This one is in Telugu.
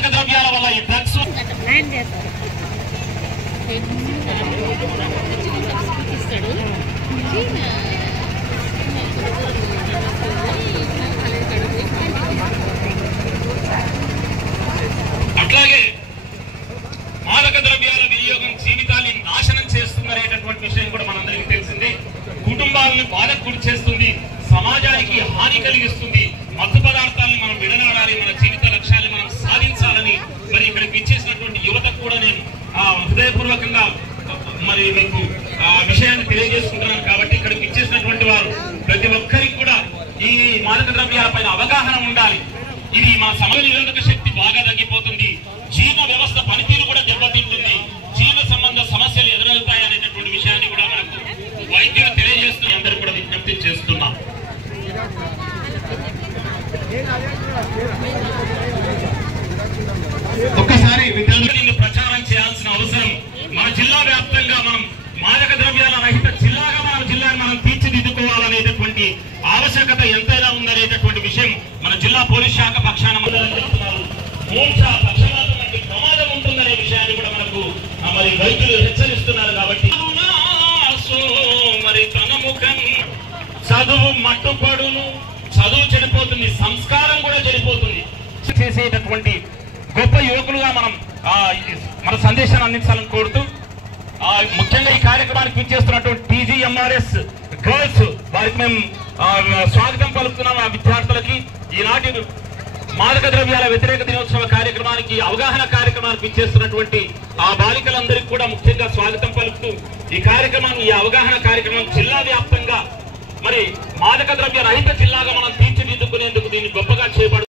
మాదక ద్రవ్యాల వల్ల ఈ డ్రగ్స్ అట్లాగే మాదక ద్రవ్యాల వినియోగం జీవితాన్ని నాశనం చేస్తుందనేటటువంటి విషయం కూడా మనందరికీ తెలిసింది. కుటుంబాలను బాధకు గురి చేస్తుంది, సమాజానికి హాని కలిగిస్తుంది. మత్తు పదార్థాలను మనం విడనాడాలి, మన జీవిత లక్ష్యాన్ని మనం సాధించాలని మరి ఇక్కడికి ఇచ్చేసినటువంటి యువతకు కూడా నేను హృదయపూర్వకంగా మరి మీకు విషయాన్ని తెలియజేసుకుంటున్నాను. కాబట్టి ఇక్కడికి ఇచ్చేసినటువంటి వారు ప్రతి ఒక్కరికి కూడా ఈ మాదక ద్రవ్యాలపైన అవగాహన ఉండాలి. ఇది మన సమయ నిరోధక శక్తి బాగా తగ్గిపోతుంది, జీర్ణ వ్యవస్థ పనితీరు కూడా దెబ్బతింటుంది, జీర్ణ సంబంధ సమస్యలు ఎదురవుతాయి అనేటటువంటి విషయాన్ని కూడా మనకు వైద్యులు తెలియజేస్తూ అందరూ కూడా విజ్ఞప్తి చేస్తున్నాం. ఒక్కసారి విద్యార్థులు ప్రచారం చేయాల్సిన అవసరం. మన జిల్లా వ్యాప్తంగా మనం మాదక ద్రవ్యాల రహిత జిల్లాగా మన జిల్లాను మనం తీర్చిదిద్దుకోవాలనేటటువంటి ఆవశ్యకత ఎంతైనా ఉందనేటటువంటి విషయం మన జిల్లా పోలీస్ శాఖ పక్షాన ప్రమాదం ఉంటుందనే విషయాన్ని కూడా మనకు మరి వైద్యులు హెచ్చరిస్తున్నారు. కాబట్టి మరి తన ముఖం చదువు మట్టుపడును, చదువు చెడిపోతుంది, సంస్కారం కూడా చెడిపోతుంది. చేసేటటువంటి గొప్ప యువకులుగా మనం మన సందేశాన్ని అందించాలని కోరుతూ ముఖ్యంగా ఈ కార్యక్రమానికి విచ్చేస్తున్నటువంటి టీజీఎంఆర్ఎస్ గర్ల్స్ వారికి మేము స్వాగతం పలుకుతున్నాం. ఆ విద్యార్థులకి ఈనాటి మాదక ద్రవ్యాల వ్యతిరేక దినోత్సవ కార్యక్రమానికి అవగాహన కార్యక్రమానికి విచ్చేస్తున్నటువంటి ఆ బాలికలందరికీ కూడా ముఖ్యంగా స్వాగతం పలుకుతూ ఈ కార్యక్రమాన్ని ఈ అవగాహన కార్యక్రమం జిల్లా వ్యాప్తంగా మరి మాదక ద్రవ్య రహిత జిల్లాగా మనం తీర్చిదిద్దుకునేందుకు దీన్ని గొప్పగా చేపడుతుంది.